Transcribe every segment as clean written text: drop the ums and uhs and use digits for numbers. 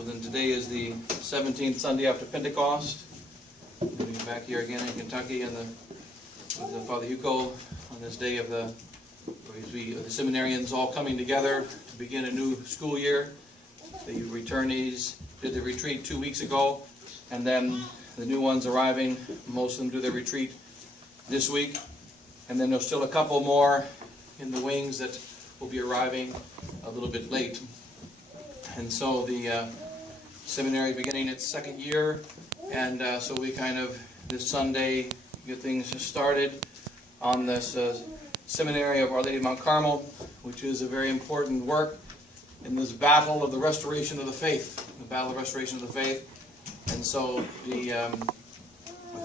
So then today is the 17th Sunday after Pentecost. We're back here again in Kentucky and with Father Hugo on this day of the seminarians all coming together to begin a new school year. The returnees did the retreat 2 weeks ago, and then the new ones arriving, most of them do their retreat this week. And then there's still a couple more in the wings that will be arriving a little bit late. And so the seminary beginning its second year, and so we kind of, this Sunday, get things started on this seminary of Our Lady of Mount Carmel, which is a very important work in this battle of the restoration of the faith, the battle of restoration of the faith. And so the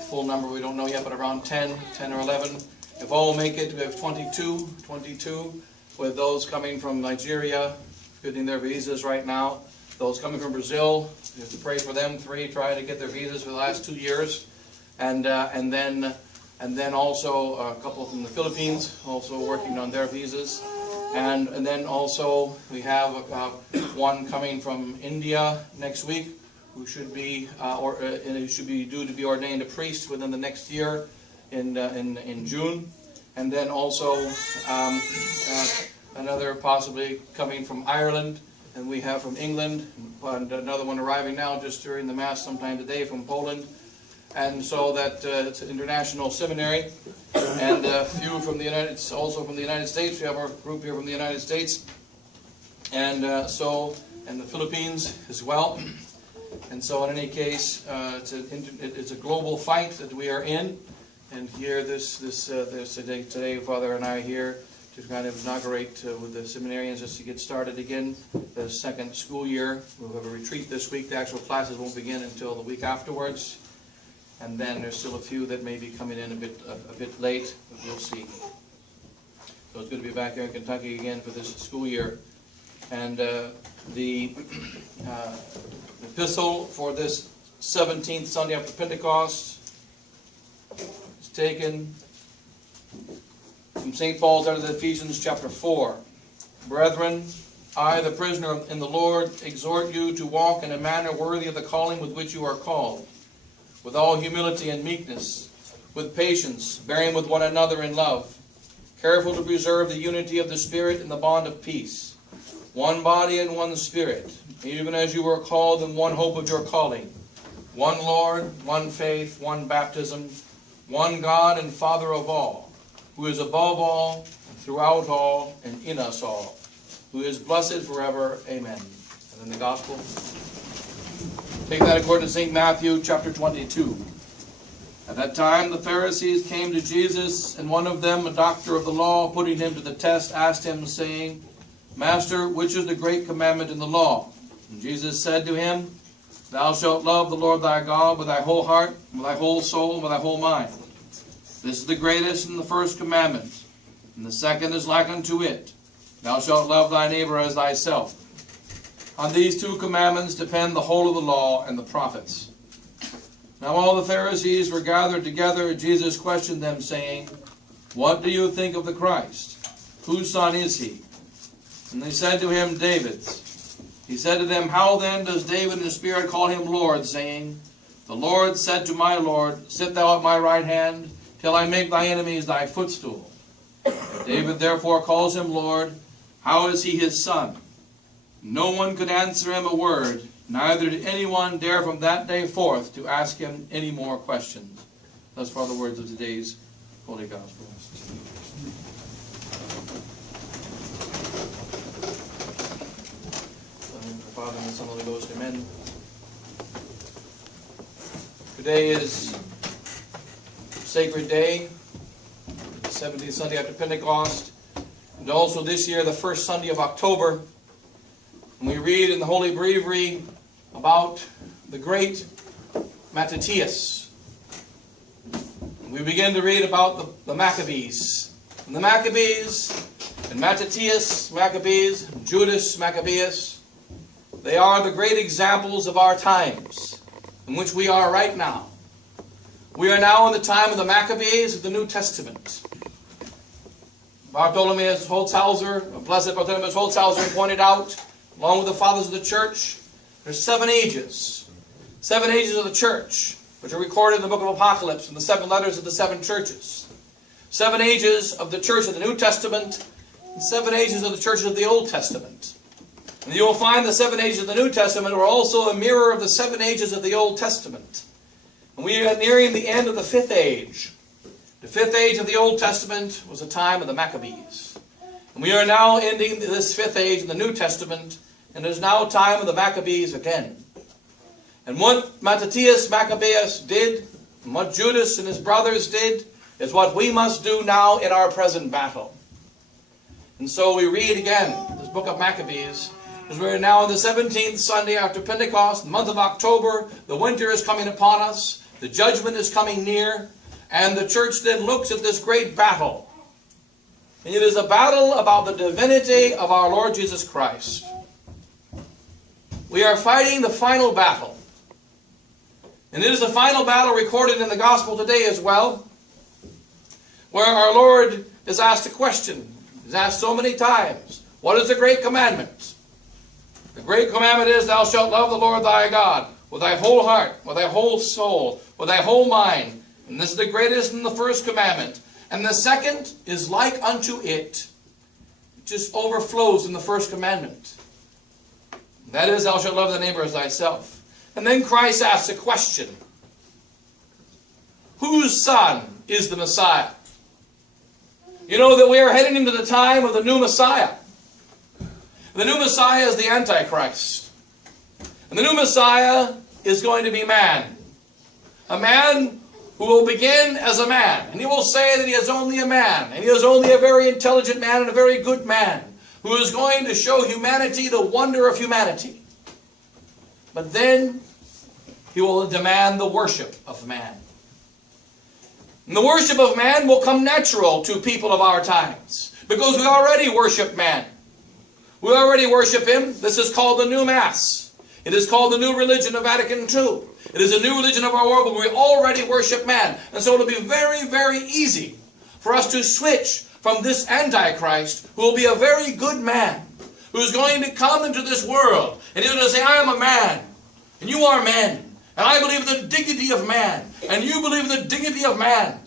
full number we don't know yet, but around 10 or 11. If all make it, we have 22, with those coming from Nigeria, getting their visas right now. Those coming from Brazil, we have to pray for them. 3 trying to get their visas for the last 2 years, and then also a couple from the Philippines, also working on their visas, and then also we have one coming from India next week, who should be due to be ordained a priest within the next year in June, and then also another possibly coming from Ireland, and we have from England, and another one arriving now just during the Mass sometime today from Poland. And so that it's an international seminary, and a few from the United States. We have our group here from the United States, and the Philippines as well. And so in any case, it's a global fight that we are in. And here today, Father and I are here to kind of inaugurate with the seminarians just to get started again the second school year. We'll have a retreat this week. The actual classes won't begin until the week afterwards. And then there's still a few that may be coming in a bit late, but we'll see. So it's good to be back here in Kentucky again for this school year. And the epistle for this 17th Sunday after Pentecost is taken from St. Paul's letter to the Ephesians chapter 4. Brethren, I, the prisoner in the Lord, exhort you to walk in a manner worthy of the calling with which you are called, with all humility and meekness, with patience, bearing with one another in love, careful to preserve the unity of the Spirit in the bond of peace. One body and one Spirit, even as you were called in one hope of your calling. One Lord, one faith, one baptism, one God and Father of all, who is above all, and throughout all, and in us all, who is blessed forever. Amen. And then the Gospel. Take that according to St. Matthew chapter 22. At that time the Pharisees came to Jesus, and one of them, a doctor of the law, putting him to the test, asked him, saying, Master, which is the great commandment in the law? And Jesus said to him, Thou shalt love the Lord thy God with thy whole heart, with thy whole soul, and with thy whole mind. This is the greatest and the first commandment. And the second is like unto it. Thou shalt love thy neighbor as thyself. On these 2 commandments depend the whole of the law and the prophets. Now all the Pharisees were gathered together. Jesus questioned them, saying, What do you think of the Christ? Whose son is he? And they said to him, David's. He said to them, How then does David in the Spirit call him Lord, saying, The Lord said to my Lord, Sit thou at my right hand, till I make thy enemies thy footstool. If David therefore calls him Lord, how is he his son? No one could answer him a word, neither did anyone dare from that day forth to ask him any more questions. Thus far the words of today's Holy Gospel. Father and the Son and the Holy Ghost, amen. Today is Sacred Day, the 17th Sunday after Pentecost, and also this year the first Sunday of October. And we read in the Holy Breviary about the great Mattathias. And we begin to read about the Maccabees. And the Maccabees, and Mattathias, Maccabees, Judas, Maccabeus, they are the great examples of our times, in which we are right now. We are now in the time of the Maccabees of the New Testament. Blessed Bartholomeus Holzhauser pointed out, along with the fathers of the church, There's 7 ages. 7 ages of the church, which are recorded in the book of Apocalypse and the 7 letters of the 7 churches. 7 ages of the church of the New Testament and 7 ages of the churches of the Old Testament. And you will find the 7 ages of the New Testament are also a mirror of the 7 ages of the Old Testament. And we are nearing the end of the 5th age. The 5th age of the Old Testament was the time of the Maccabees. And we are now ending this 5th age in the New Testament, and it is now time of the Maccabees again. And what Mattathias Maccabeus did, and what Judas and his brothers did, is what we must do now in our present battle. And so we read again this book of Maccabees, as we're now on the 17th Sunday after Pentecost, the month of October. The winter is coming upon us. The judgment is coming near. And the church then looks at this great battle. And it is a battle about the divinity of our Lord Jesus Christ. We are fighting the final battle. And it is the final battle recorded in the gospel today as well, where our Lord is asked a question. He's asked so many times, what is the great commandment? The great commandment is, thou shalt love the Lord thy God with thy whole heart, with thy whole soul, with thy whole mind. And this is the greatest and the first commandment. And the second is like unto it. It just overflows in the first commandment. That is, thou shalt love thy neighbor as thyself. And then Christ asks a question. Whose son is the Messiah? You know that we are heading into the time of the new Messiah. The new Messiah is the Antichrist. And the new Messiah is going to be man. A man who will begin as a man. And he will say that he is only a man. And he is only a very intelligent man and a very good man, who is going to show humanity the wonder of humanity. But then he will demand the worship of man. And the worship of man will come natural to people of our times, because we already worship man. We already worship him. This is called the new Mass. It is called the new religion of Vatican II. It is a new religion of our world, but we already worship man. And so it will be very, very easy for us to switch from this Antichrist, who will be a very good man, who is going to come into this world, and he's going to say, I am a man, and you are men, and I believe in the dignity of man, and you believe in the dignity of man.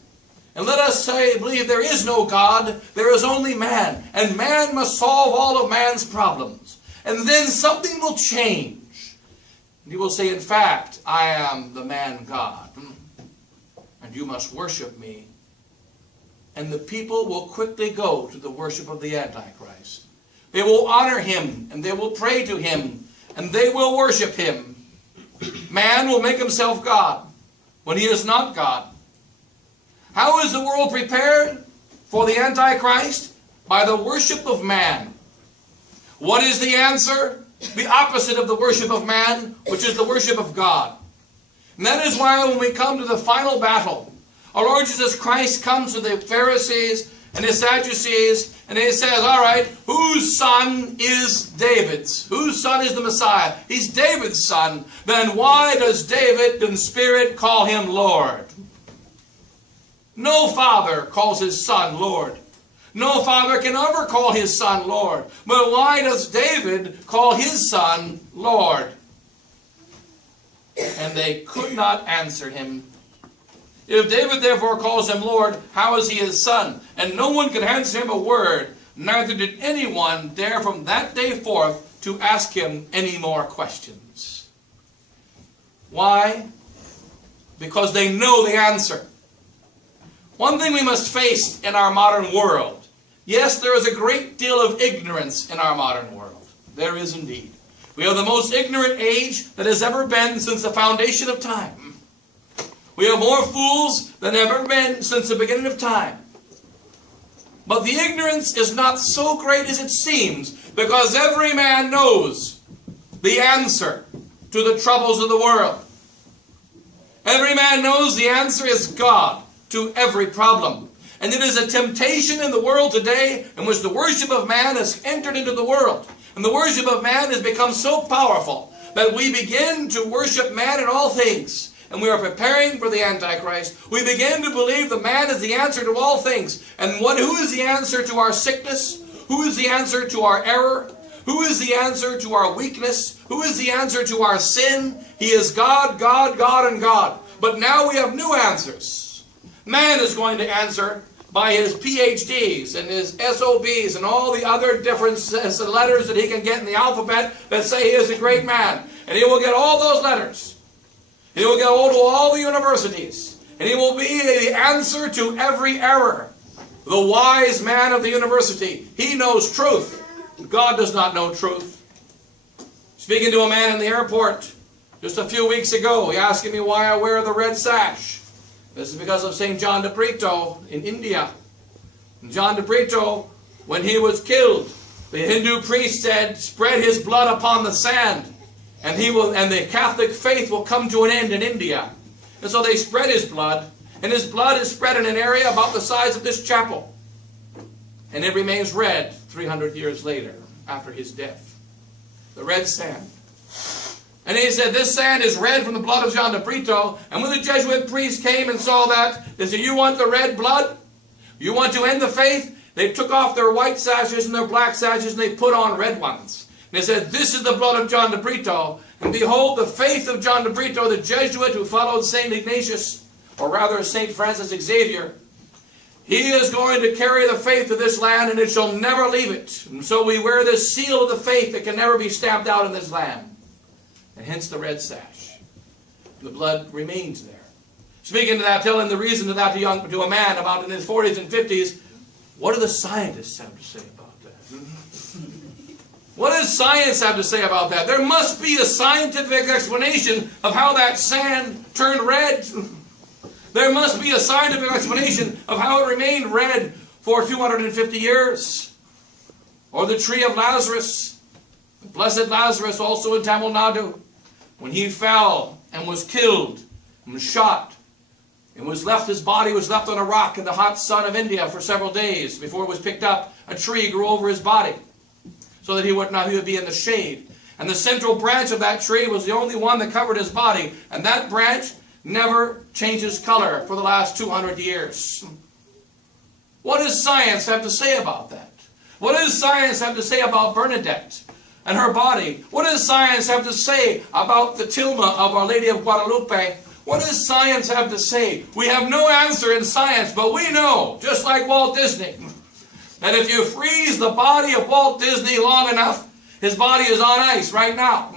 And let us say, believe there is no God, there is only man. And man must solve all of man's problems. And then something will change. And you will say, in fact, I am the man God. And you must worship me. And the people will quickly go to the worship of the Antichrist. They will honor him, and they will pray to him, and they will worship him. Man will make himself God when he is not God. How is the world prepared for the Antichrist? By the worship of man. What is the answer? The opposite of the worship of man, which is the worship of God. And that is why when we come to the final battle, our Lord Jesus Christ comes to the Pharisees and the Sadducees, and he says, all right, whose son is David's? Whose son is the Messiah? He's David's son. Then why does David in spirit call him Lord? No father calls his son Lord. No father can ever call his son Lord. But why does David call his son Lord? And they could not answer him. If David therefore calls him Lord, how is he his son? And no one could answer him a word, neither did anyone dare from that day forth to ask him any more questions. Why? Because they know the answer. One thing we must face in our modern world. Yes, there is a great deal of ignorance in our modern world. There is indeed. We have the most ignorant age that has ever been since the foundation of time. We have more fools than have ever been since the beginning of time. But the ignorance is not so great as it seems, because every man knows the answer to the troubles of the world. Every man knows the answer is God to every problem. And it is a temptation in the world today in which the worship of man has entered into the world. And the worship of man has become so powerful that we begin to worship man in all things. And we are preparing for the Antichrist. We begin to believe the man is the answer to all things. And who is the answer to our sickness? Who is the answer to our error? Who is the answer to our weakness? Who is the answer to our sin? He is God, God, God, and God. But now we have new answers. Man is going to answer by his PhDs and his SOBs and all the other different letters that he can get in the alphabet that say he is a great man. And he will get all those letters. He will go to all the universities. And he will be the answer to every error. The wise man of the university. He knows truth. God does not know truth. Speaking to a man in the airport just a few weeks ago, he asked me why I wear the red sash. This is because of St. John de Brito in India. And John de Brito, when he was killed, the Hindu priest said, spread his blood upon the sand, and the Catholic faith will come to an end in India. And so they spread his blood, and his blood is spread in an area about the size of this chapel. And it remains red 300 years later, after his death. The red sand. And he said, this sand is red from the blood of John de Brito. And when the Jesuit priest came and saw that, they said, you want the red blood? You want to end the faith? They took off their white sashes and their black sashes, and they put on red ones. And they said, this is the blood of John de Brito. And behold, the faith of John de Brito, the Jesuit who followed St. Ignatius, or rather St. Francis Xavier, he is going to carry the faith of this land, and it shall never leave it. And so we wear this seal of the faith that can never be stamped out in this land. And hence the red sash. The blood remains there. Speaking to that, telling the reason to that to a man about in his 40s and 50s, what do the scientists have to say about that? What does science have to say about that? There must be a scientific explanation of how that sand turned red. There must be a scientific explanation of how it remained red for 250 years. Or the tree of Lazarus. The blessed Lazarus also in Tamil Nadu. When he fell and was killed and was shot and his body was left on a rock in the hot sun of India for several days before it was picked up, a tree grew over his body so that he would be in the shade. And the central branch of that tree was the only one that covered his body. And that branch never changes color for the last 200 years. What does science have to say about that? What does science have to say about Bernadette and her body? What does science have to say about the tilma of Our Lady of Guadalupe? What does science have to say? We have no answer in science, but we know, just like Walt Disney, that if you freeze the body of Walt Disney long enough, his body is on ice right now.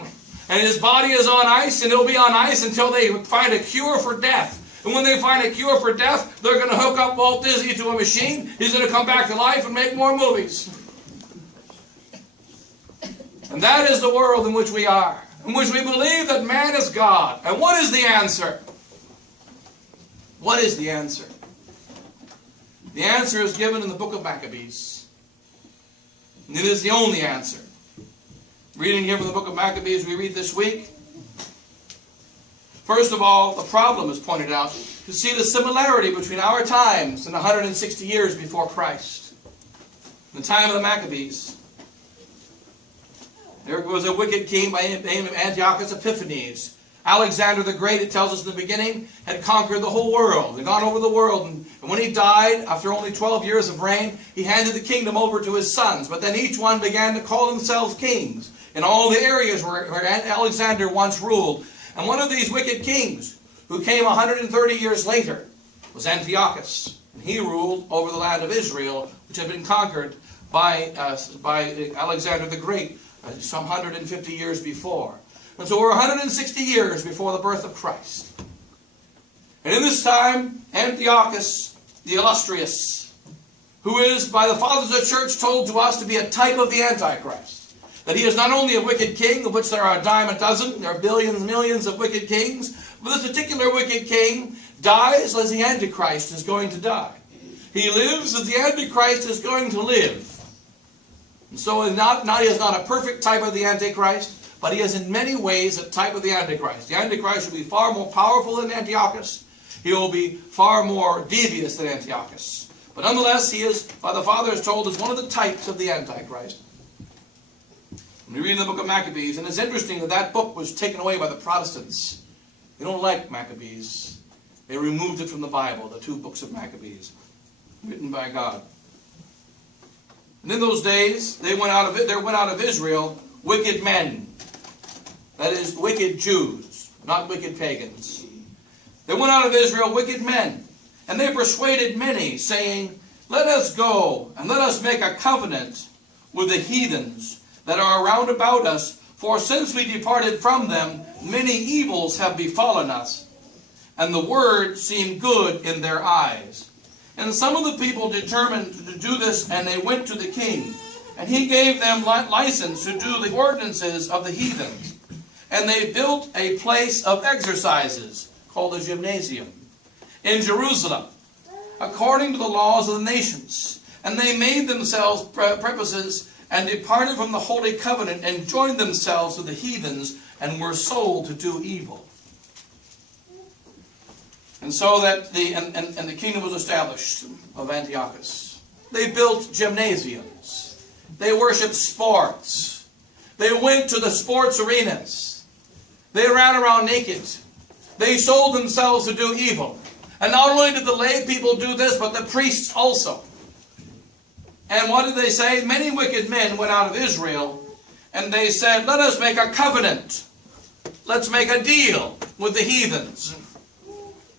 And his body is on ice, and it'll be on ice until they find a cure for death. And when they find a cure for death, they're going to hook up Walt Disney to a machine. He's going to come back to life and make more movies. And that is the world in which we are, in which we believe that man is God. And what is the answer? What is the answer? The answer is given in the book of Maccabees. And it is the only answer. Reading here from the book of Maccabees, we read this week. First of all, the problem is pointed out to see the similarity between our times and 160 years before Christ. In the time of the Maccabees, there was a wicked king by the name of Antiochus Epiphanes. Alexander the Great, it tells us in the beginning, had conquered the whole world, had gone over the world. And when he died, after only 12 years of reign, he handed the kingdom over to his sons. But then each one began to call themselves kings in all the areas where Alexander once ruled. And one of these wicked kings, who came 130 years later, was Antiochus. And he ruled over the land of Israel, which had been conquered by Alexander the Great some 150 years before. And so we're 160 years before the birth of Christ. And in this time, Antiochus the Illustrious, who is by the fathers of the church told to us to be a type of the Antichrist, that he is not only a wicked king, of which there are a dime a dozen, there are billions, millions of wicked kings, but this particular wicked king dies as the Antichrist is going to die. He lives as the Antichrist is going to live. And so he is not a perfect type of the Antichrist, but he is in many ways a type of the Antichrist. The Antichrist will be far more powerful than Antiochus. He will be far more devious than Antiochus. But nonetheless, he is, by the fathers told, as one of the types of the Antichrist. We read in the book of Maccabees, and it's interesting that that book was taken away by the Protestants. They don't like Maccabees. They removed it from the Bible, the two books of Maccabees, written by God. And in those days, there went out of Israel wicked men. That is, wicked Jews, not wicked pagans. There went out of Israel wicked men, and they persuaded many, saying, let us go, and let us make a covenant with the heathens that are round about us, for since we departed from them, many evils have befallen us. And the word seemed good in their eyes. And some of the people determined to do this, and they went to the king. And he gave them license to do the ordinances of the heathens. And they built a place of exercises, called a gymnasium, in Jerusalem, according to the laws of the nations. And they made themselves purposes, and departed from the holy covenant, and joined themselves to the heathens, and were sold to do evil. And so that the kingdom was established of Antiochus. They built gymnasiums. They worshipped sports. They went to the sports arenas. They ran around naked. They sold themselves to do evil. And not only did the lay people do this, but the priests also. And what did they say? Many wicked men went out of Israel, and they said, let us make a covenant. Let's make a deal with the heathens.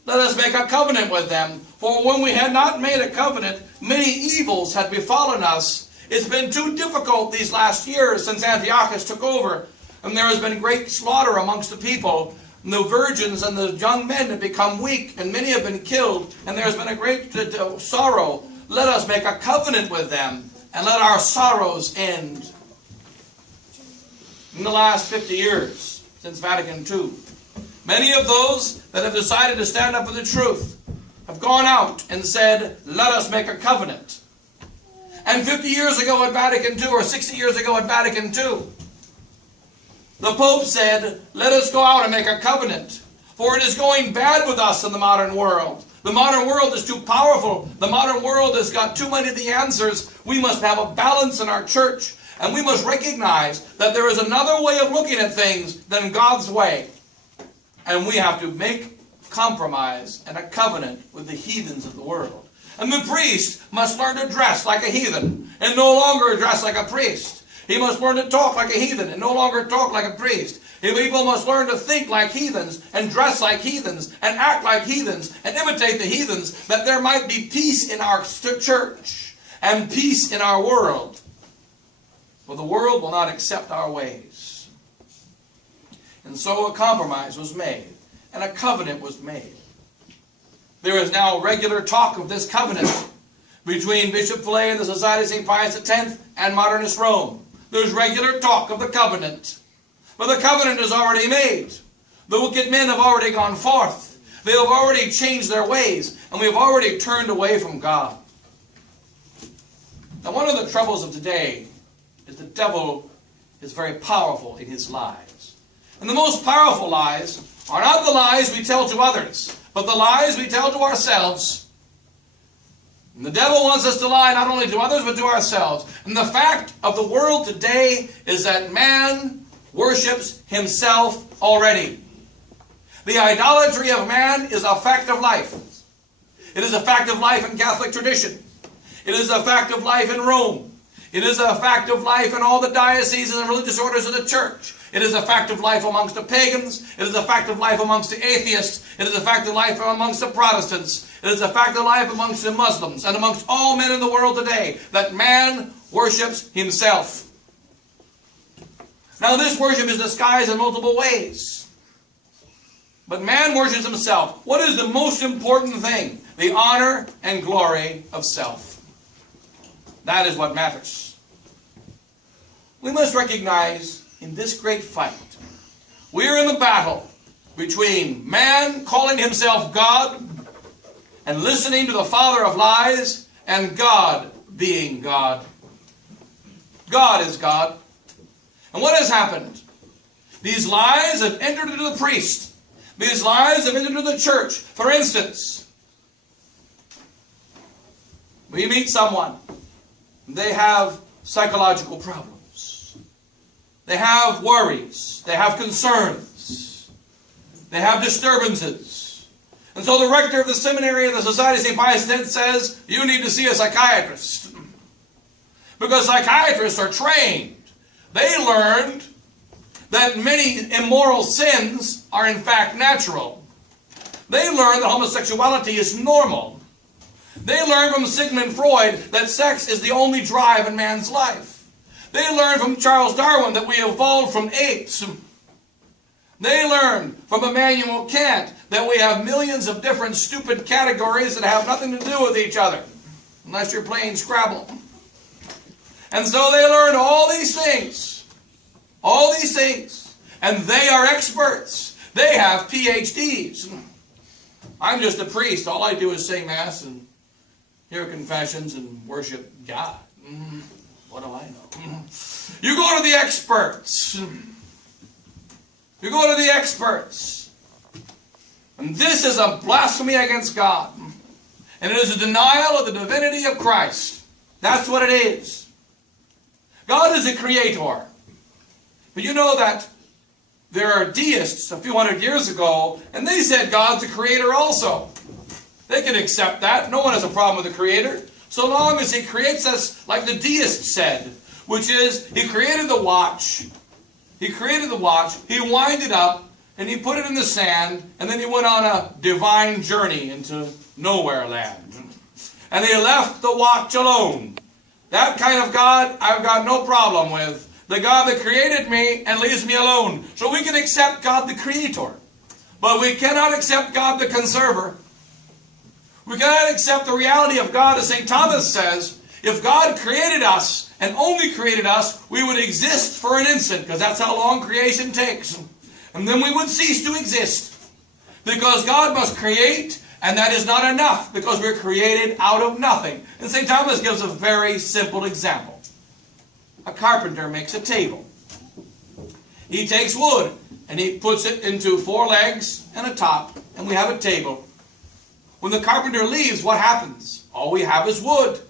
Let us make a covenant with them. For when we had not made a covenant, many evils had befallen us. It's been too difficult these last years since Antiochus took over. And there has been great slaughter amongst the people. And the virgins and the young men have become weak, and many have been killed. And there has been a great sorrow. Let us make a covenant with them, and let our sorrows end. In the last 50 years, since Vatican II, many of those that have decided to stand up for the truth have gone out and said, let us make a covenant. And 50 years ago at Vatican II, or 60 years ago at Vatican II, the Pope said, let us go out and make a covenant. For it is going bad with us in the modern world. The modern world is too powerful. The modern world has got too many of the answers. We must have a balance in our church. And we must recognize that there is another way of looking at things than God's way. And we have to make compromise and a covenant with the heathens of the world. And the priest must learn to dress like a heathen and no longer dress like a priest. He must learn to talk like a heathen and no longer talk like a priest. People must learn to think like heathens and dress like heathens and act like heathens and imitate the heathens, that there might be peace in our church and peace in our world. For the world will not accept our ways. And so a compromise was made, and a covenant was made. There is now regular talk of this covenant between Bishop Fillet and the Society of St. Pius X and modernist Rome. There's regular talk of the covenant. But the covenant is already made. The wicked men have already gone forth. They have already changed their ways, and we have already turned away from God. Now, one of the troubles of today is the devil is very powerful in his lies. And the most powerful lies are not the lies we tell to others, but the lies we tell to ourselves. And the devil wants us to lie not only to others, but to ourselves. And the fact of the world today is that man worships himself already. The idolatry of man is a fact of life. It is a fact of life in Catholic tradition. It is a fact of life in Rome. It is a fact of life in all the dioceses and religious orders of the church. It is a fact of life amongst the pagans. It is a fact of life amongst the atheists. It is a fact of life amongst the Protestants. It is a fact of life amongst the Muslims and amongst all men in the world today, that man worships himself. Now, this worship is disguised in multiple ways. But man worships himself. What is the most important thing? The honor and glory of self. That is what matters. We must recognize in this great fight, we are in the battle between man calling himself God and listening to the father of lies, and God being God. God is God. And what has happened? These lies have entered into the priest. These lies have entered into the church. For instance, we meet someone. They have psychological problems. They have worries. They have concerns. They have disturbances. And so the rector of the seminary of the Society of St. Pius X says, you need to see a psychiatrist. Because psychiatrists are trained. They learned that many immoral sins are in fact natural. They learned that homosexuality is normal. They learned from Sigmund Freud that sex is the only drive in man's life. They learned from Charles Darwin that we evolved from apes. They learned from Immanuel Kant that we have millions of different stupid categories that have nothing to do with each other, unless you're playing Scrabble. And so they learned all these things, and they are experts. They have PhDs. I'm just a priest. All I do is say Mass and hear confessions and worship God. What do I know? You go to the experts. You go to the experts. And this is a blasphemy against God. And it is a denial of the divinity of Christ. That's what it is. God is a creator. But you know that there are deists a few hundred years ago, and they said God's a creator also. They can accept that. No one has a problem with the creator, so long as he creates us like the deist said, which is he created the watch. He created the watch, he wound it up, and he put it in the sand, and then he went on a divine journey into nowhere land. And he left the watch alone. That kind of God I've got no problem with. The God that created me and leaves me alone. So we can accept God the creator. But we cannot accept God the conserver. We cannot accept the reality of God, as St. Thomas says. If God created us, and only created us, we would exist for an instant, because that's how long creation takes. And then we would cease to exist. Because God must create, and that is not enough, because we're created out of nothing. And St. Thomas gives a very simple example. A carpenter makes a table. He takes wood, and he puts it into 4 legs and a top, and we have a table. When the carpenter leaves, what happens? All we have is wood.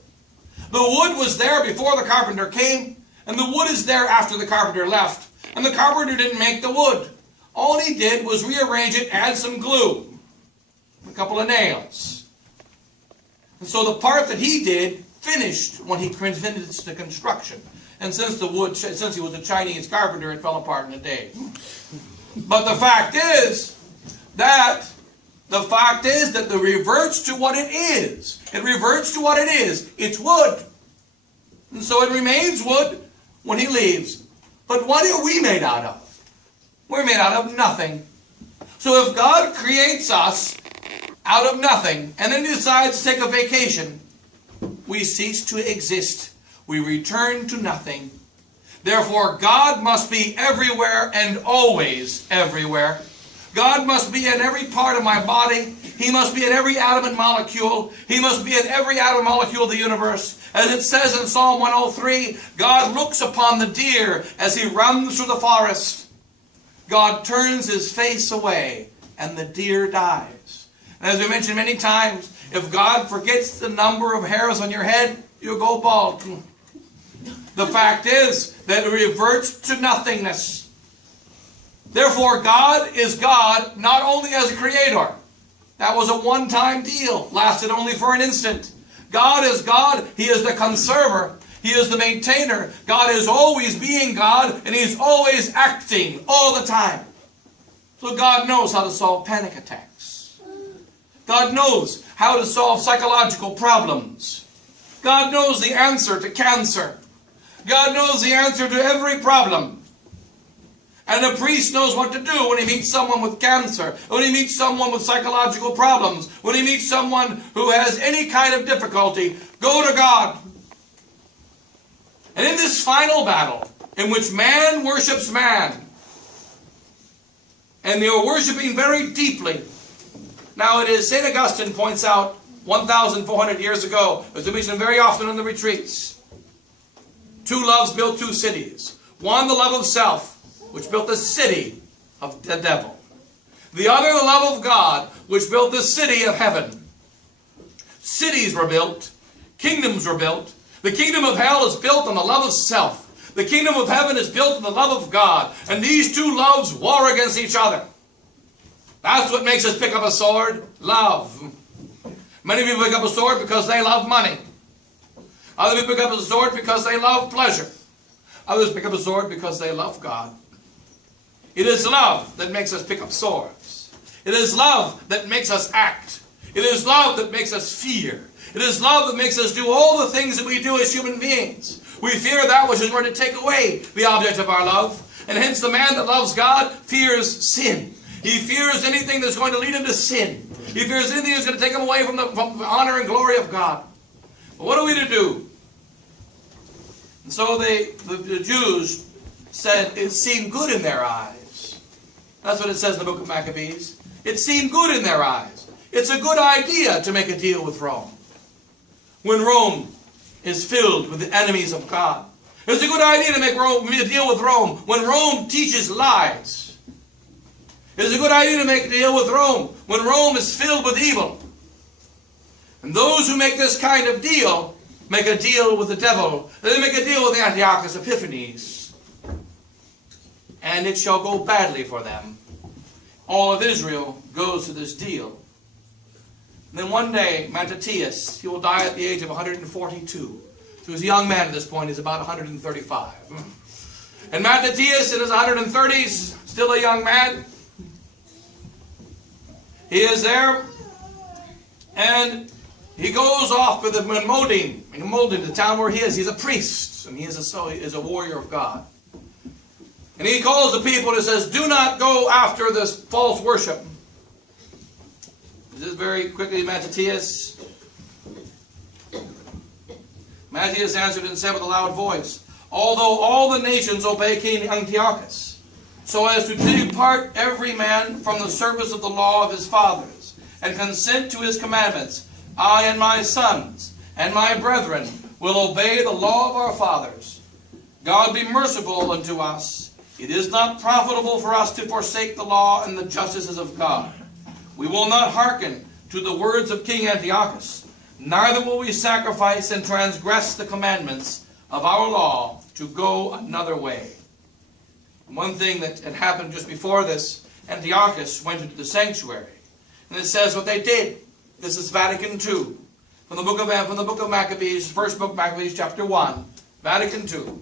The wood was there before the carpenter came, and the wood is there after the carpenter left. And the carpenter didn't make the wood. All he did was rearrange it, add some glue, a couple of nails. And so the part that he did finished when he finished the construction. And since he was a Chinese carpenter, it fell apart in a day. But the fact is that it reverts to what it is. It reverts to what it is. It's wood. And so it remains wood when he leaves. But what are we made out of? We're made out of nothing. So if God creates us out of nothing and then decides to take a vacation, we cease to exist. We return to nothing. Therefore, God must be everywhere and always everywhere. God must be in every part of my body. He must be in every atom and molecule. He must be in every atom and molecule of the universe. As it says in Psalm 103, God looks upon the deer as he runs through the forest. God turns his face away and the deer dies. And as we mentioned many times, if God forgets the number of hairs on your head, you'll go bald. The fact is that it reverts to nothingness. Therefore, God is God not only as a creator. That was a one-time deal, lasted only for an instant. God is God. He is the conserver. He is the maintainer. God is always being God, and He's always acting all the time. So God knows how to solve panic attacks. God knows how to solve psychological problems. God knows the answer to cancer. God knows the answer to every problem. And a priest knows what to do when he meets someone with cancer, when he meets someone with psychological problems, when he meets someone who has any kind of difficulty. Go to God. And in this final battle, in which man worships man, and they are worshiping very deeply. Now it is, St. Augustine points out 1,400 years ago, as we mention very often in the retreats, 2 loves built 2 cities. One, the love of self, which built the city of the devil. The other, the love of God, which built the city of heaven. Cities were built. Kingdoms were built. The kingdom of hell is built on the love of self. The kingdom of heaven is built on the love of God. And these 2 loves war against each other. That's what makes us pick up a sword. Love. Many people pick up a sword because they love money. Others pick up a sword because they love pleasure. Others pick up a sword because they love God. It is love that makes us pick up swords. It is love that makes us act. It is love that makes us fear. It is love that makes us do all the things that we do as human beings. We fear that which is going to take away the object of our love. And hence the man that loves God fears sin. He fears anything that's going to lead him to sin. He fears anything that's going to take him away from the honor and glory of God. But what are we to do? And so the Jews said it seemed good in their eyes. That's what it says in the book of Maccabees. It seemed good in their eyes. It's a good idea to make a deal with Rome. When Rome is filled with the enemies of God. It's a good idea to make a deal with Rome when Rome teaches lies. It's a good idea to make a deal with Rome when Rome is filled with evil. And those who make this kind of deal make a deal with the devil. They make a deal with Antiochus Epiphanes. And it shall go badly for them. All of Israel goes to this deal. And then one day, Mattathias, he will die at the age of 142. So he was a young man at this point. He's about 135. And Mattathias in his 130s, still a young man. He is there. And he goes off with Modin, the town where he is. He's a priest. And he is a warrior of God. And he calls the people and says, do not go after this false worship. This is very quickly Mattathias. Mattathias answered and said with a loud voice, although all the nations obey King Antiochus, so as to depart every man from the service of the law of his fathers, and consent to his commandments, I and my sons and my brethren will obey the law of our fathers. God be merciful unto us. It is not profitable for us to forsake the law and the justices of God. We will not hearken to the words of King Antiochus, neither will we sacrifice and transgress the commandments of our law to go another way. One thing that had happened just before this, Antiochus went into the sanctuary. And it says what they did. This is Vatican II. From the book of Maccabees, first book of Maccabees, chapter 1. Vatican II.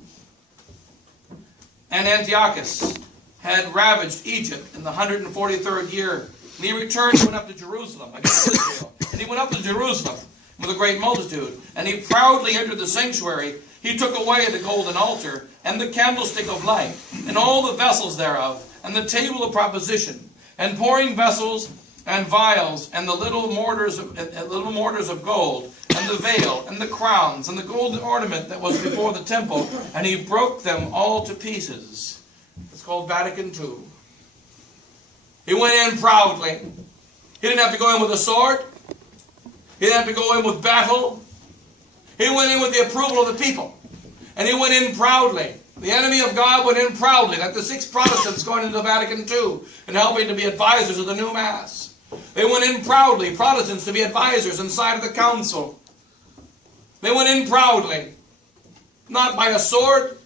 And Antiochus had ravaged Egypt in the 143rd year. And he returned and went up to Jerusalem against Israel. And he went up to Jerusalem with a great multitude. And he proudly entered the sanctuary. He took away the golden altar and the candlestick of light and all the vessels thereof and the table of proposition and pouring vessels and vials and the little mortars of gold and the veil and the crowns and the golden ornament that was before the temple. And he broke them all to pieces. It's called Vatican II. He went in proudly. He didn't have to go in with a sword. He didn't have to go in with battle. He went in with the approval of the people. And he went in proudly. The enemy of God went in proudly, like the 6 Protestants going into Vatican II and helping to be advisors of the new Mass. They went in proudly, Protestants to be advisors inside of the council. They went in proudly. Not by a sword,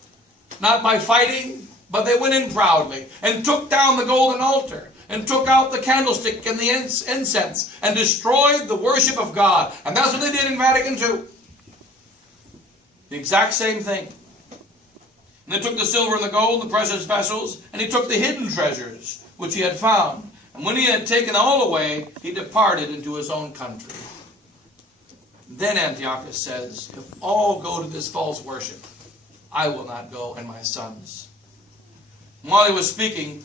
not by fighting, but they went in proudly and took down the golden altar and took out the candlestick and the incense and destroyed the worship of God. And that's what they did in Vatican II. The exact same thing. And they took the silver and the gold, the precious vessels, and he took the hidden treasures which he had found. And when he had taken all away, he departed into his own country. Then Antiochus says, if all go to this false worship, I will not go, and my sons. And while he was speaking,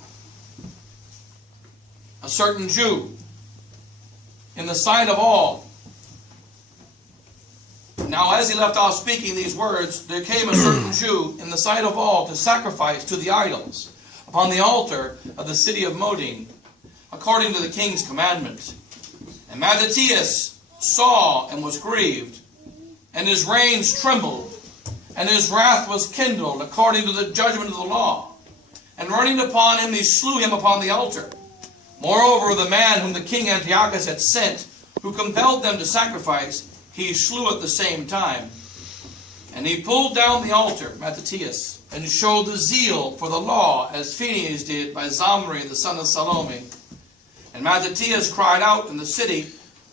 a certain Jew, in the sight of all. Now as he left off speaking these words, there came a certain Jew in the sight of all to sacrifice to the idols upon the altar of the city of Modin, according to the king's commandment. And Mattathias saw and was grieved, and his reins trembled, and his wrath was kindled according to the judgment of the law. And running upon him, he slew him upon the altar. Moreover, the man whom the king Antiochus had sent, who compelled them to sacrifice, he slew at the same time. And he pulled down the altar, Mattathias, and showed the zeal for the law, as Phinehas did by Zomri the son of Salome. And Mattathias cried out in the city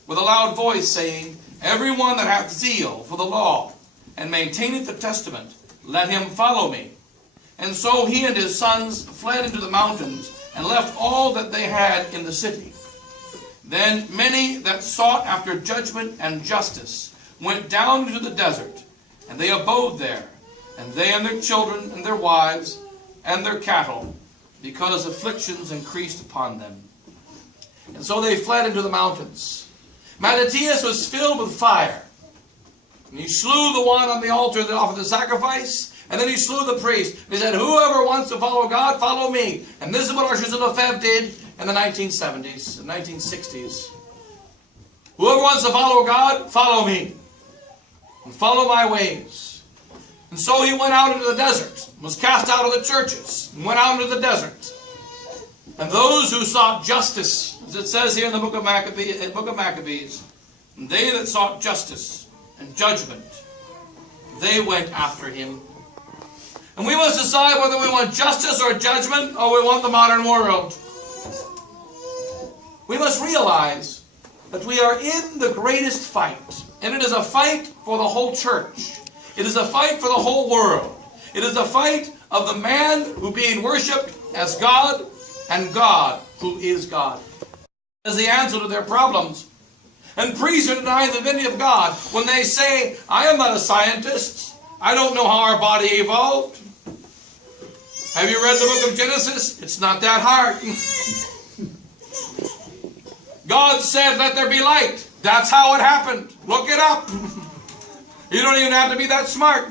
with a loud voice, saying, every one that hath zeal for the law, and maintaineth the testament, let him follow me. And so he and his sons fled into the mountains, and left all that they had in the city. Then many that sought after judgment and justice went down into the desert, and they abode there, and they and their children and their wives and their cattle, because afflictions increased upon them. And so they fled into the mountains. Mattathias was filled with fire, and he slew the one on the altar that offered the sacrifice, and then he slew the priest. He said, whoever wants to follow God, follow me. And this is what Archers of Lefebvre did in the 1970s, and 1960s. Whoever wants to follow God, follow me. And follow my ways. And so he went out into the desert, was cast out of the churches, and went out into the desert. And those who sought justice, as it says here in the book of Maccabees, and they that sought justice and judgment, they went after him. And we must decide whether we want justice or judgment, or we want the modern world. We must realize that we are in the greatest fight. And it is a fight for the whole church. It is a fight for the whole world. It is a fight of the man who being worshipped as God, and God who is God. As the answer to their problems. And priests are denying the divinity of God when they say, I am not a scientist. I don't know how our body evolved. Have you read the book of Genesis? It's not that hard. God said, let there be light. That's how it happened. Look it up. You don't even have to be that smart.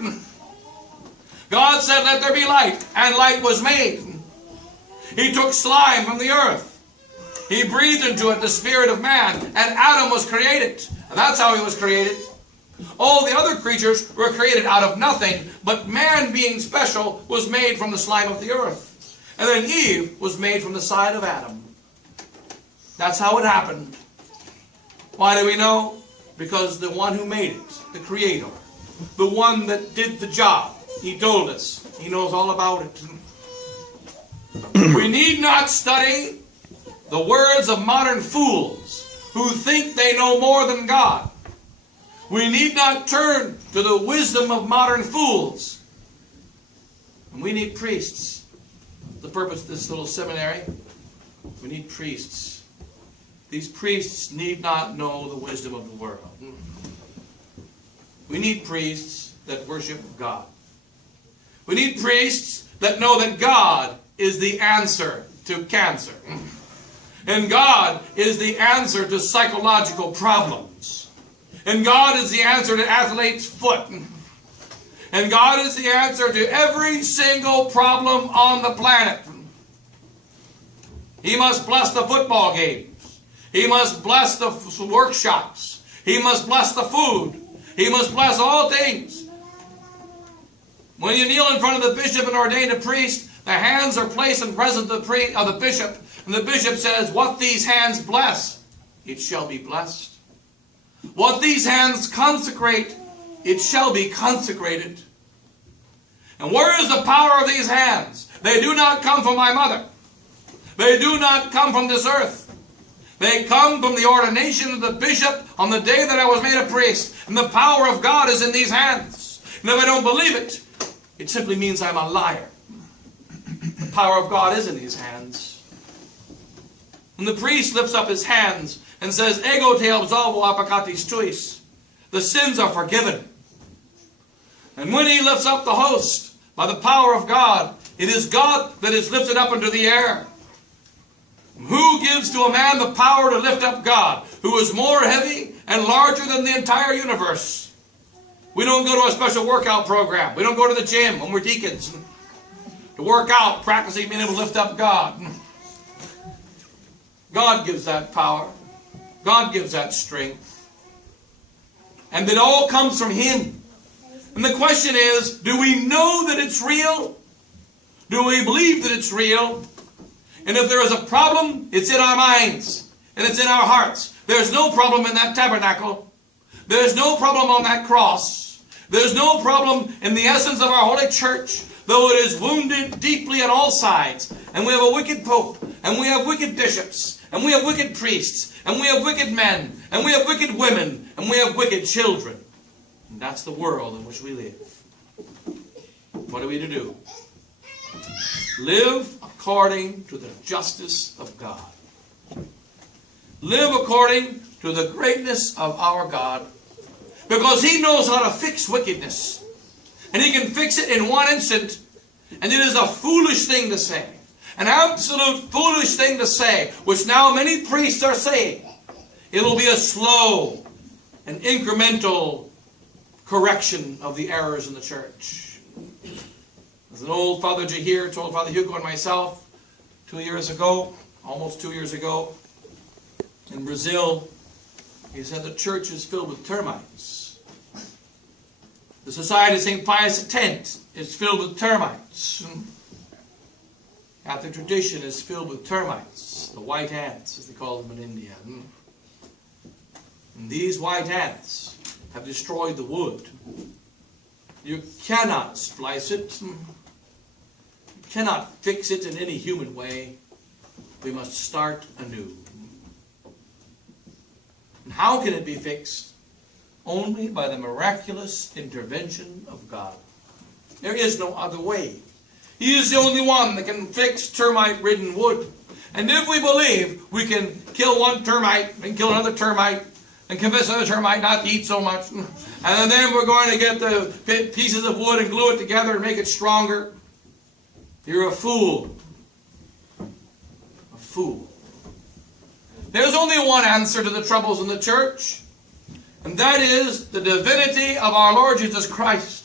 God said, let there be light. And light was made. He took slime from the earth. He breathed into it the spirit of man. And Adam was created. And that's how he was created. All the other creatures were created out of nothing, but man, being special, was made from the slime of the earth. And then Eve was made from the side of Adam. That's how it happened. Why do we know? Because the one who made it, the Creator, the one that did the job, he told us. He knows all about it. We need not study the words of modern fools who think they know more than God. We need not turn to the wisdom of modern fools. And we need priests. The purpose of this little seminary, we need priests. These priests need not know the wisdom of the world. We need priests that worship God. We need priests that know that God is the answer to cancer. And God is the answer to psychological problems. And God is the answer to athlete's foot. And God is the answer to every single problem on the planet. He must bless the football games. He must bless the workshops. He must bless the food. He must bless all things. When you kneel in front of the bishop and ordain a priest, the hands are placed in presence of the bishop. And the bishop says, what these hands bless, it shall be blessed. What these hands consecrate, it shall be consecrated. And where is the power of these hands? They do not come from my mother. They do not come from this earth. They come from the ordination of the bishop on the day that I was made a priest. And the power of God is in these hands. And if I don't believe it, it simply means I'm a liar. The power of God is in these hands. When the priest lifts up his hands and says, Ego te absolvo a peccatis tuis, the sins are forgiven. And when he lifts up the host by the power of God, it is God that is lifted up into the air. Who gives to a man the power to lift up God, who is more heavy and larger than the entire universe? We don't go to a special workout program. We don't go to the gym when we're deacons to work out, practicing being able to lift up God. God gives that power. God gives that strength. And it all comes from Him. And the question is, do we know that it's real? Do we believe that it's real? And if there is a problem, it's in our minds. And it's in our hearts. There's no problem in that tabernacle. There's no problem on that cross. There's no problem in the essence of our holy church, though it is wounded deeply on all sides. And we have a wicked pope. And we have wicked bishops. And we have wicked priests. And we have wicked men. And we have wicked women. And we have wicked children. And that's the world in which we live. What are we to do? Live according to the justice of God. Live according to the greatness of our God. Because He knows how to fix wickedness. And He can fix it in one instant. And it is a foolish thing to say. An absolute foolish thing to say, which now many priests are saying. It will be a slow and incremental correction of the errors in the church. As an old Father Jahir told Father Hugo and myself 2 years ago, almost 2 years ago, in Brazil, he said the church is filled with termites. The Society of St. Pius X is filled with termites. Catholic tradition is filled with termites, the white ants, as they call them in India. And these white ants have destroyed the wood. You cannot splice it. You cannot fix it in any human way. We must start anew. And how can it be fixed? Only by the miraculous intervention of God. There is no other way. He is the only one that can fix termite-ridden wood. And if we believe we can kill one termite and kill another termite and convince another termite not to eat so much, and then we're going to get the pieces of wood and glue it together and make it stronger, you're a fool. A fool. There's only one answer to the troubles in the church, and that is the divinity of our Lord Jesus Christ.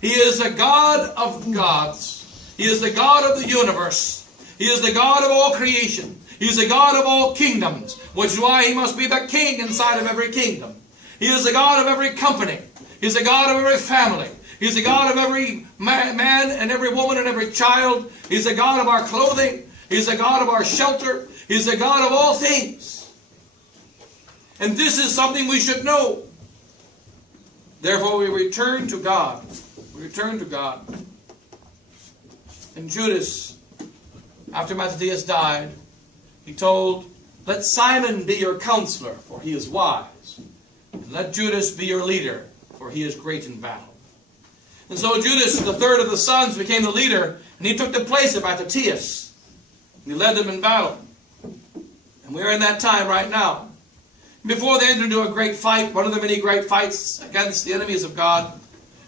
He is the God of gods. He is the God of the universe. He is the God of all creation. He is the God of all kingdoms, which is why He must be the king inside of every kingdom. He is the God of every company. He is the God of every family. He is the God of every man and every woman and every child. He is the God of our clothing. He is the God of our shelter. He is the God of all things. And this is something we should know. Therefore we return to God. We return to God. And Judas, after Mattathias died, he told, let Simon be your counselor, for he is wise. And let Judas be your leader, for he is great in battle. And so Judas, the third of the sons, became the leader, and he took the place of Mattathias. And he led them in battle. And we are in that time right now. Before they entered into a great fight, one of the many great fights against the enemies of God,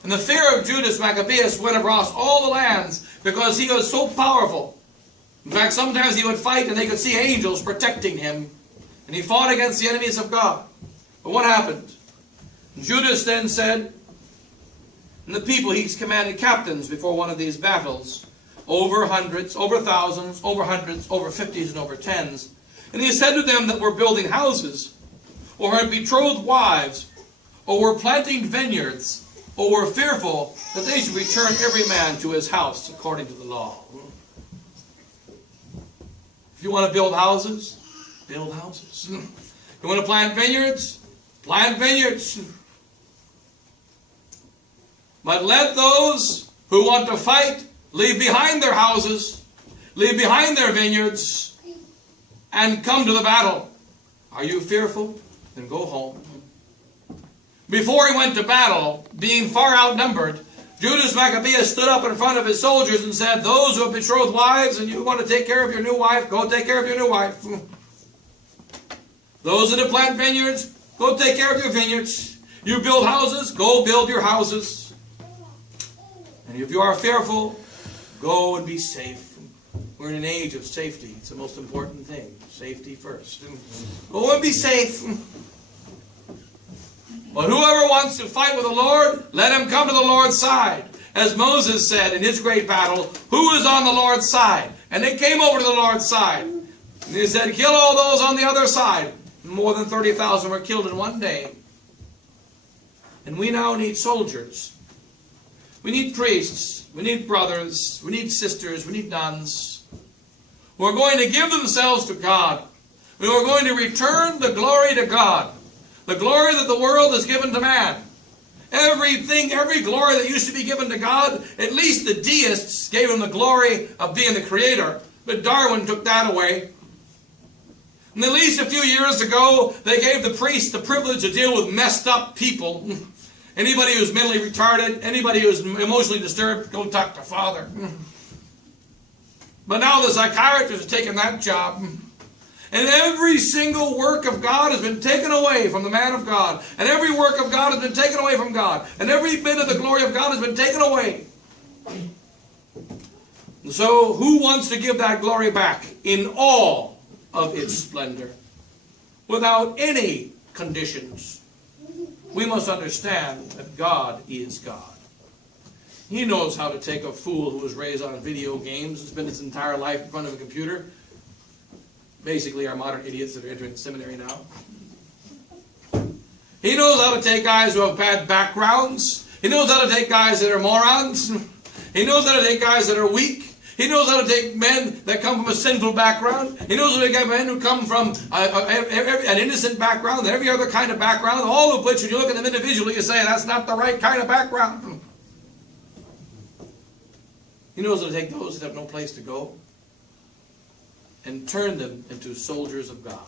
and the fear of Judas Maccabeus went across all the lands because he was so powerful. In fact, sometimes he would fight and they could see angels protecting him. And he fought against the enemies of God. But what happened? Judas then said, and the people, he commanded captains before one of these battles, over hundreds, over thousands, over hundreds, over 50s, and over 10s. And he said to them that were building houses, or had betrothed wives, or were planting vineyards, or were fearful that they should return every man to his house according to the law. If you want to build houses, build houses. You want to plant vineyards? Plant vineyards. But let those who want to fight leave behind their houses, leave behind their vineyards, and come to the battle. Are you fearful? Then go home. Before he went to battle, being far outnumbered, Judas Maccabeus stood up in front of his soldiers and said, those who have betrothed wives and you want to take care of your new wife, go take care of your new wife. Those that have planted vineyards, go take care of your vineyards. You build houses, go build your houses. And if you are fearful, go and be safe. We're in an age of safety. It's the most important thing. Safety first. Go and be safe. But whoever wants to fight with the Lord, let him come to the Lord's side. As Moses said in his great battle, who is on the Lord's side? And they came over to the Lord's side. And he said, kill all those on the other side. And more than 30,000 were killed in one day. And we now need soldiers. We need priests. We need brothers. We need sisters. We need nuns. Who are going to give themselves to God. Who are going to return the glory to God. The glory that the world has given to man. Everything, every glory that used to be given to God, at least the deists gave him the glory of being the creator. But Darwin took that away. And at least a few years ago, they gave the priests the privilege to deal with messed up people. Anybody who's mentally retarded, anybody who's emotionally disturbed, go talk to Father. But now the psychiatrist has taken that job. And every single work of God has been taken away from the man of God. And every work of God has been taken away from God. And every bit of the glory of God has been taken away. And so who wants to give that glory back in all of its splendor? Without any conditions. We must understand that God is God. He knows how to take a fool who was raised on video games and spent his entire life in front of a computer. Basically our modern idiots that are entering seminary now. He knows how to take guys who have bad backgrounds. He knows how to take guys that are morons. He knows how to take guys that are weak. He knows how to take men that come from a sinful background. He knows how to take men who come from an innocent background, and every other kind of background, all of which, when you look at them individually, you say, that's not the right kind of background. He knows how to take those that have no place to go and turn them into soldiers of God,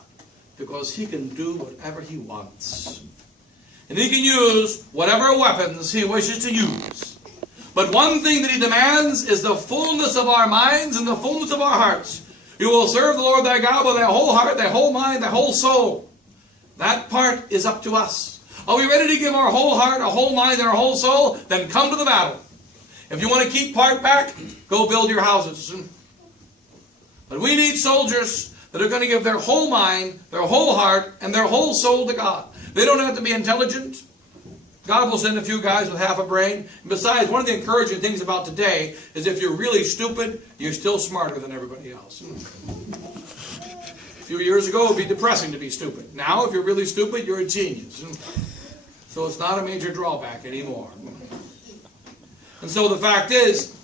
because He can do whatever He wants. And He can use whatever weapons He wishes to use. But one thing that He demands is the fullness of our minds and the fullness of our hearts. You will serve the Lord thy God with thy whole heart, thy whole mind, thy whole soul. That part is up to us. Are we ready to give our whole heart, our whole mind, and our whole soul? Then come to the battle. If you want to keep part back, go build your houses. But we need soldiers that are going to give their whole mind, their whole heart, and their whole soul to God. They don't have to be intelligent. God will send a few guys with half a brain. And besides, one of the encouraging things about today is if you're really stupid, you're still smarter than everybody else. A few years ago, it would be depressing to be stupid. Now, if you're really stupid, you're a genius. So it's not a major drawback anymore. And so the fact is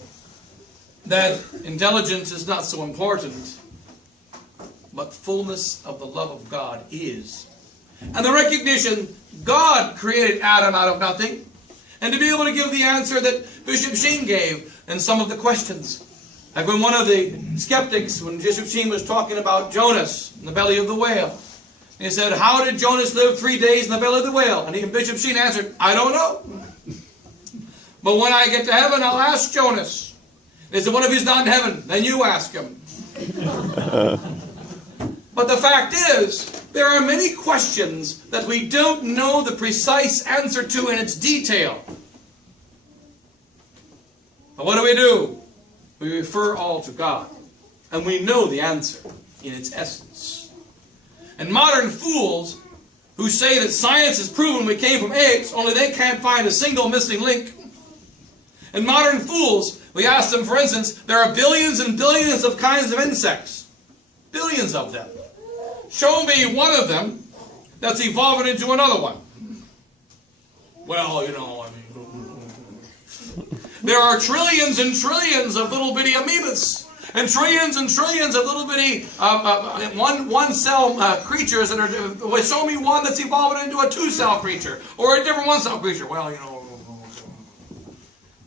that intelligence is not so important, but fullness of the love of God is. And the recognition God created Adam out of nothing, and to be able to give the answer that Bishop Sheen gave in some of the questions. Like when one of the skeptics, when Bishop Sheen was talking about Jonas in the belly of the whale, he said, how did Jonas live 3 days in the belly of the whale? And Bishop Sheen answered, I don't know. But when I get to heaven, I'll ask Jonas. They said, what if he's not in heaven? Then you ask him. But the fact is, there are many questions that we don't know the precise answer to in its detail. But what do? We refer all to God. And we know the answer in its essence. And modern fools who say that science has proven we came from apes, only they can't find a single missing link. And modern fools, we ask them, for instance, there are billions and billions of kinds of insects. Billions of them. Show me one of them that's evolving into another one. Well, you know, I mean, there are trillions and trillions of little bitty amoebas, and trillions of little bitty one-cell creatures that are. Well, show me one that's evolving into a two-cell creature or a different one-cell creature. Well, you know,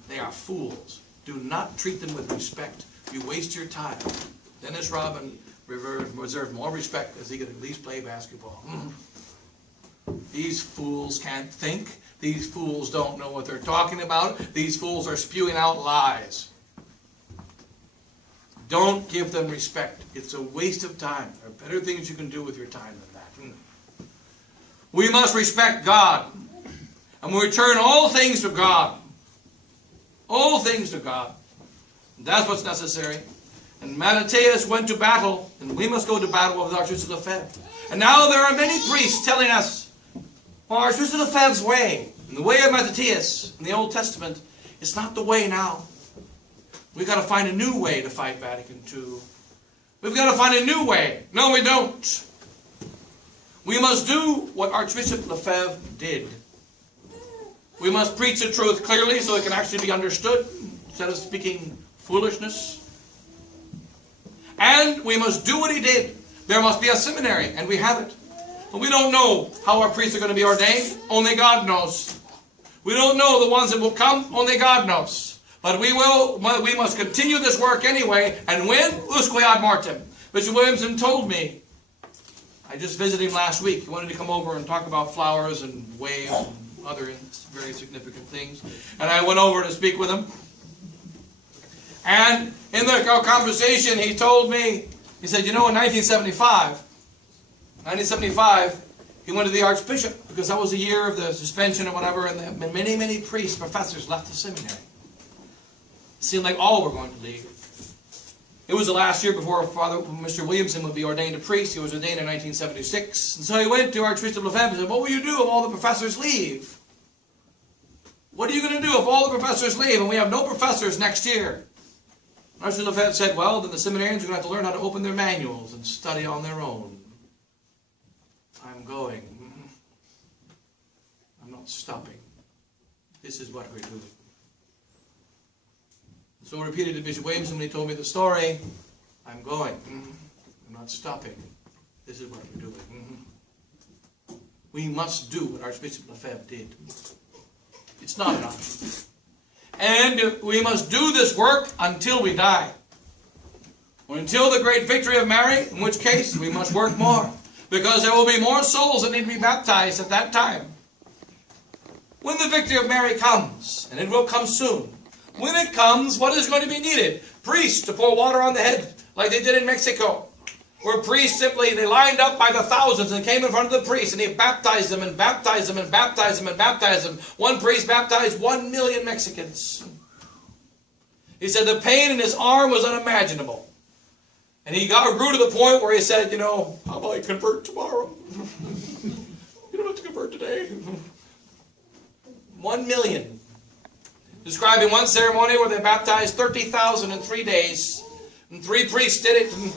they are fools. Do not treat them with respect. You waste your time. Dennis Rodman reserved more respect as he could at least play basketball. These fools can't think. These fools don't know what they're talking about. These fools are spewing out lies. Don't give them respect. It's a waste of time. There are better things you can do with your time than that. We must respect God. And we return all things to God. All things to God. That's what's necessary. And Mattathias went to battle, and we must go to battle with Archbishop Lefebvre. And now there are many priests telling us, well, Archbishop Lefebvre's way, and the way of Mattathias in the Old Testament, it's not the way now. We've got to find a new way to fight Vatican II. We've got to find a new way. No, we don't. We must do what Archbishop Lefebvre did. We must preach the truth clearly so it can actually be understood, instead of speaking foolishness. And we must do what he did. There must be a seminary, and we have it. But we don't know how our priests are going to be ordained. Only God knows. We don't know the ones that will come. Only God knows. But we must continue this work anyway. And when? Usque ad mortem. Bishop Williamson told me, I just visited him last week. He wanted to come over and talk about flowers and waves and other very significant things. And I went over to speak with him. And in the conversation, he told me, he said, you know, in 1975, he went to the Archbishop, because that was the year of the suspension or whatever, and many, many priests, professors left the seminary. It seemed like all were going to leave. It was the last year before Mr. Williamson would be ordained a priest. He was ordained in 1976. And so he went to Archbishop Lefebvre and said, what will you do if all the professors leave? What are you going to do if all the professors leave and we have no professors next year? Archbishop Lefebvre said, well, then the seminarians are going to have to learn how to open their manuals and study on their own. I'm going. I'm not stopping. This is what we're doing. So I repeated to Bishop Williamson when he told me the story. I'm going. I'm not stopping. This is what we're doing. We must do what Archbishop Lefebvre did. It's not enough. And we must do this work until we die. Or until the great victory of Mary, in which case we must work more. Because there will be more souls that need to be baptized at that time. When the victory of Mary comes, and it will come soon, when it comes, what is going to be needed? Priests to pour water on the head, like they did in Mexico. Where priests simply, they lined up by the thousands and came in front of the priest, and he baptized them and baptized them and baptized them and baptized them. One priest baptized 1 million Mexicans. He said the pain in his arm was unimaginable. And he grew to the point where he said, you know, how about I convert tomorrow? You don't have to convert today. 1 million. Describing one ceremony where they baptized 30,000 in 3 days. And 3 priests did it. And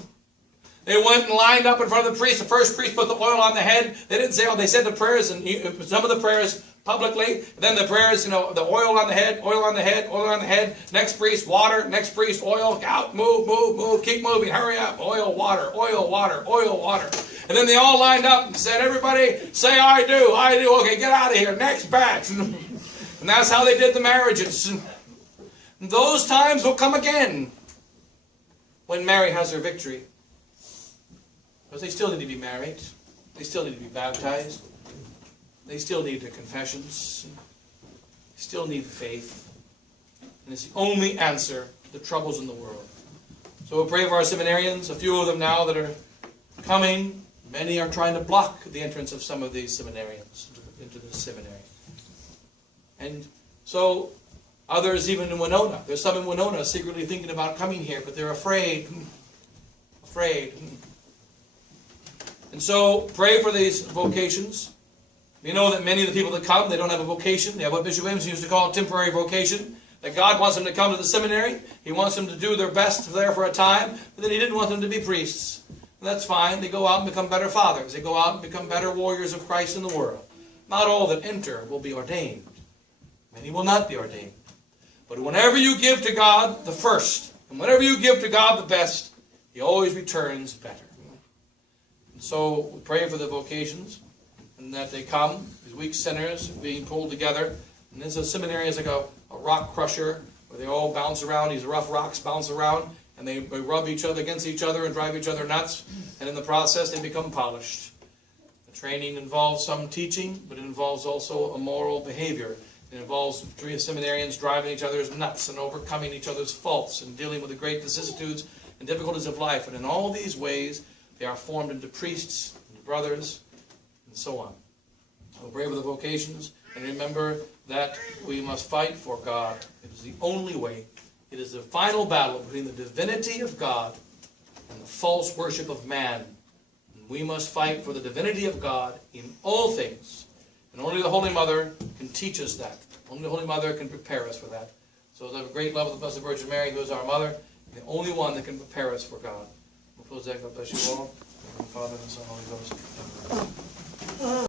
they went and lined up in front of the priest. The first priest put the oil on the head. They didn't say, oh, they said the prayers, and some of the prayers publicly. And then the prayers, you know, the oil on the head, oil on the head, oil on the head. Next priest, water. Next priest, oil. Out, move, move, move. Keep moving. Hurry up. Oil, water, oil, water, oil, water. And then they all lined up and said, everybody say, I do, I do. Okay, get out of here. Next batch. And that's how they did the marriages. And those times will come again when Mary has her victory. Because they still need to be married. They still need to be baptized. They still need their confessions. They still need faith. And it's the only answer to the troubles in the world. So we'll pray for our seminarians. A few of them now that are coming. Many are trying to block the entrance of some of these seminarians into the seminary. And so others even in Winona. There's some in Winona secretly thinking about coming here, but they're afraid. Afraid. And so pray for these vocations. You know that many of the people that come, they don't have a vocation. They have what Bishop Williamson used to call a temporary vocation. That God wants them to come to the seminary. He wants them to do their best there for a time. But then He didn't want them to be priests. And that's fine. They go out and become better fathers. They go out and become better warriors of Christ in the world. Not all that enter will be ordained. Many will not be ordained. But whenever you give to God the first, and whenever you give to God the best, He always returns better. And so we pray for the vocations, and that they come, these weak sinners being pulled together. And this seminary is like a rock crusher, where they all bounce around, these rough rocks bounce around, and they rub each other against each other and drive each other nuts. And in the process, they become polished. The training involves some teaching, but it involves also a moral behavior. It involves 3 seminarians driving each other's nuts and overcoming each other's faults and dealing with the great vicissitudes and difficulties of life. And in all these ways, they are formed into priests, into brothers, and so on. We'll pray for the vocations, and remember that we must fight for God. It is the only way. It is the final battle between the divinity of God and the false worship of man. And we must fight for the divinity of God in all things. And only the Holy Mother can teach us that. Only the Holy Mother can prepare us for that. So I have a great love of the Blessed Virgin Mary, who is our Mother, the only one that can prepare us for God. We'll close that. God bless you all. Father, and Son, and Holy Ghost. Amen.